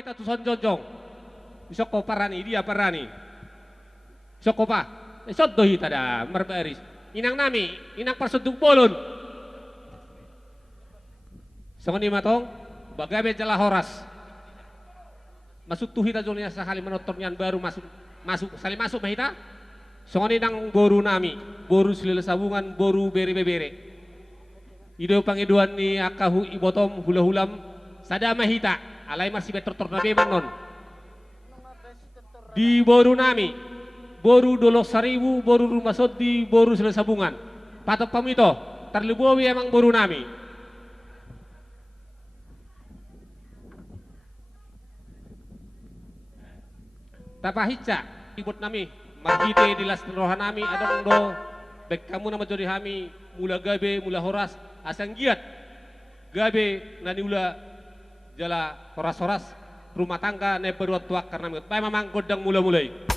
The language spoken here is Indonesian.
mahita tuson jonjong. Isok ko parani, dia parani. Isok ko pa. Isok dohi tada, marbaris. Inang nami, inang persuduk bolon. Songon ni matong, bagabe jala horas. Masuk tuhi tajolnya sakali menotornian baru masuk sali masuk mahita. Songon inang boru nami, boru silila sabungan, boru bere-bere. Ido pangiduan ni akahu ibotom hula-hulam sada mahita, alay masih betor nabe non. Di boru nami, boru dolok saribu, boru rumah sodi, boru silila sabungan. Patok pamito, terlebuawi emang boru nami. Tapahitsa, ibut nami, magite di las rohan nami, adong do, bek kamu nama jodi hami, mula gabe, mula horas, asang giat, gabe, nani mula jala horas-horas, rumah tangga, ne peruat tuak karena bae mamang godang mula-mulai.